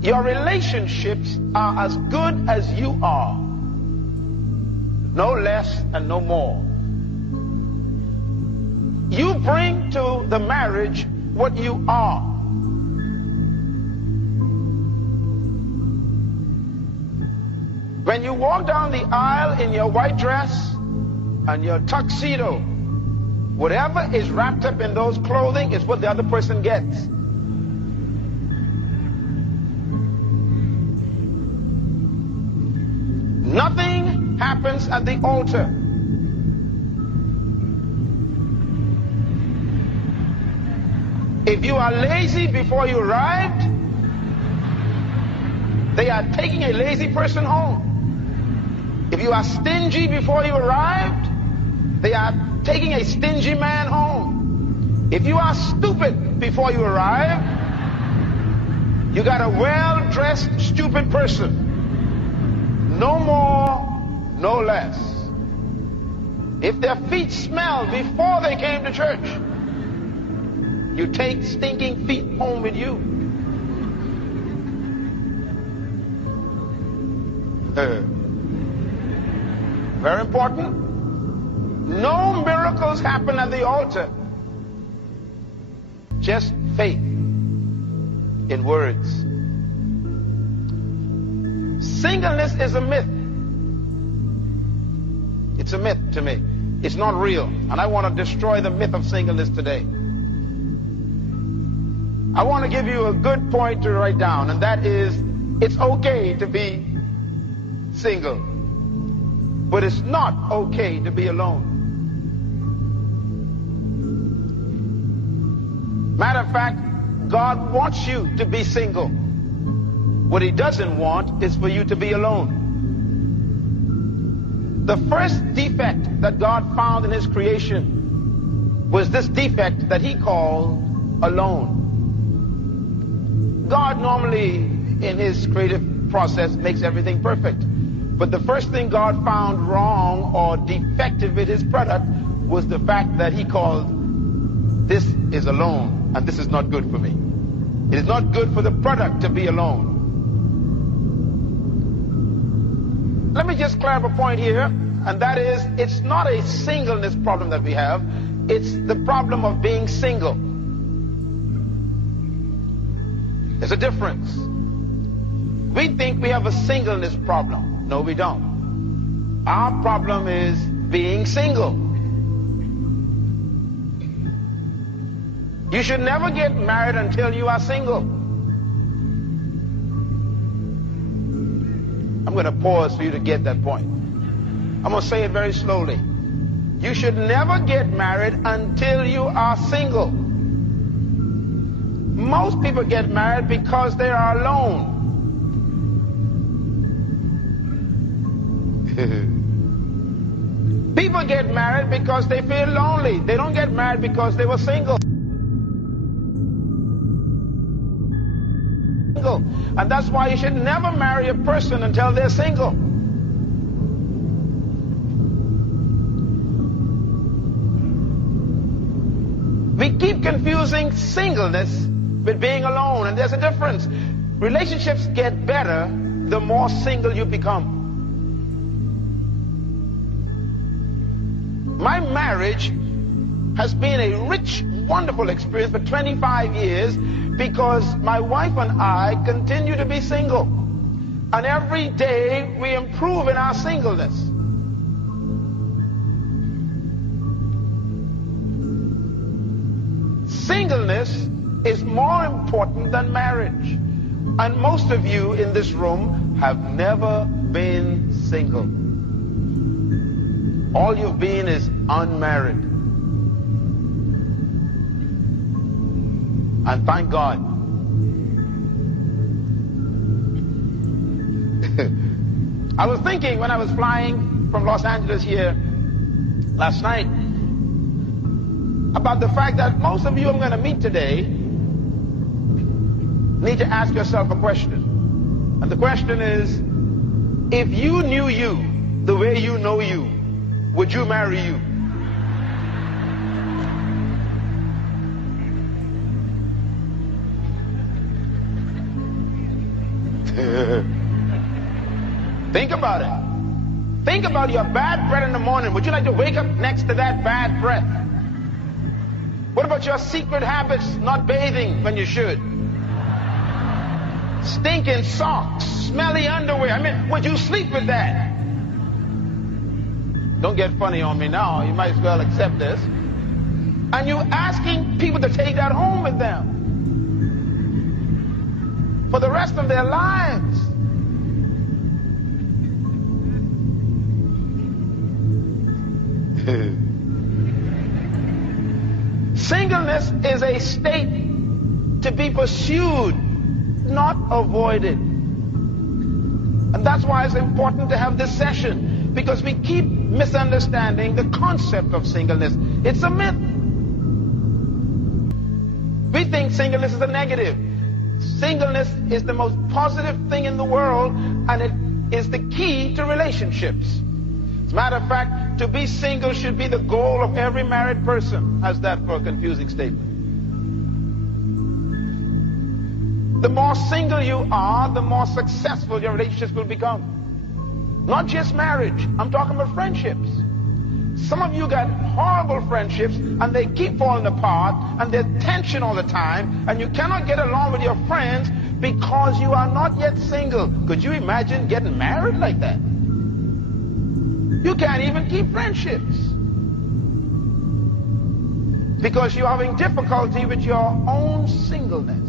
Your relationships are as good as you are. No less and no more. You bring to the marriage what you are. When you walk down the aisle in your white dress and your tuxedo, whatever is wrapped up in those clothing is what the other person gets. Nothing happens at the altar. If you are lazy before you arrived, they are taking a lazy person home. If you are stingy before you arrived, they are taking a stingy man home. If you are stupid before you arrive, you got a well-dressed stupid person. No more, no less. If their feet smelled before they came to church, you take stinking feet home with you. Very important. No miracles happen at the altar. Just faith in words. Singleness is a myth. It's a myth to me. It's not real. And I want to destroy the myth of singleness today. I want to give you a good point to write down, and that is, it's okay to be single, but it's not okay to be alone. Matter of fact, God wants you to be single. What he doesn't want is for you to be alone. The first defect that God found in his creation was this defect that he called alone. God normally, in his creative process, makes everything perfect. But the first thing God found wrong or defective with his product was the fact that he called, this is alone, and this is not good for me. It is not good for the product to be alone. Let me just clear up a point here, and that is, it's not a singleness problem that we have. It's the problem of being single. There's a difference. We think we have a singleness problem. No, we don't. Our problem is being single. You should never get married until you are single. I'm going to pause for you to get that point. I'm going to say it very slowly. You should never get married until you are single. Most people get married because they are alone. People get married because they feel lonely. They don't get married because they were single. And that's why you should never marry a person until they're single. We keep confusing singleness with being alone, and there's a difference. Relationships get better the more single you become. My marriage has been a rich, wonderful experience for 25 years because my wife and I continue to be single. And every day we improve in our singleness. Singleness is more important than marriage. And most of you in this room have never been single. All you've been is unmarried. And thank God. I was thinking when I was flying from Los Angeles here last night about the fact that most of you I'm going to meet today need to ask yourself a question. And the question is, if you knew you the way you know you, would you marry you? Think about it. Think about your bad breath in the morning. Would you like to wake up next to that bad breath? What about your secret habits, not bathing when you should? Stinking socks, smelly underwear. I mean, would you sleep with that? Don't get funny on me now. You might as well accept this. And you're asking people to take that home with them for the rest of their lives. Singleness is a state to be pursued, not avoided. And that's why it's important to have this session, because we keep misunderstanding the concept of singleness. It's a myth. We think singleness is a negative. Singleness is the most positive thing in the world, and it is the key to relationships. As a matter of fact, to be single should be the goal of every married person. How's that for a confusing statement? The more single you are, the more successful your relationships will become. Not just marriage. I'm talking about friendships. Some of you got horrible friendships and they keep falling apart and there's tension all the time and you cannot get along with your friends because you are not yet single. Could you imagine getting married like that? You can't even keep friendships because you're having difficulty with your own singleness.